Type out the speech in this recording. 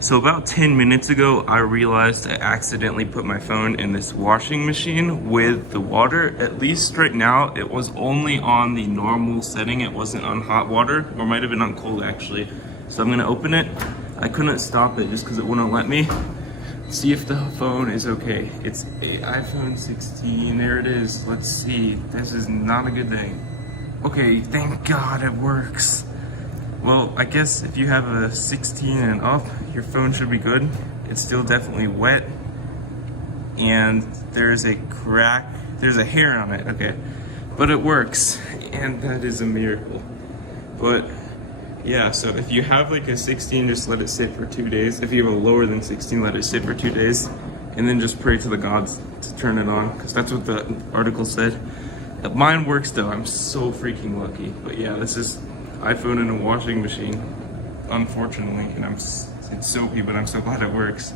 So about 10 minutes ago, I realized I accidentally put my phone in this washing machine with the water. At least right now, it was only on the normal setting. It wasn't on hot water, or might have been on cold actually. So I'm gonna open it. I couldn't stop it just because it wouldn't let me. See if the phone is okay. It's a iPhone 16, there it is. Let's see, this is not a good thing. Okay, thank God it works. Well, I guess if you have a 16 and up, your phone should be good. It's still definitely wet. And there's a crack, there's a hair on it, okay. But it works, and that is a miracle. But yeah, so if you have like a 16, just let it sit for 2 days. If you have a lower than 16, let it sit for 2 days. And then just pray to the gods to turn it on, because that's what the article said. Mine works though, I'm so freaking lucky. But yeah, this is iPhone in a washing machine, unfortunately, and it's soapy, but I'm so glad it works.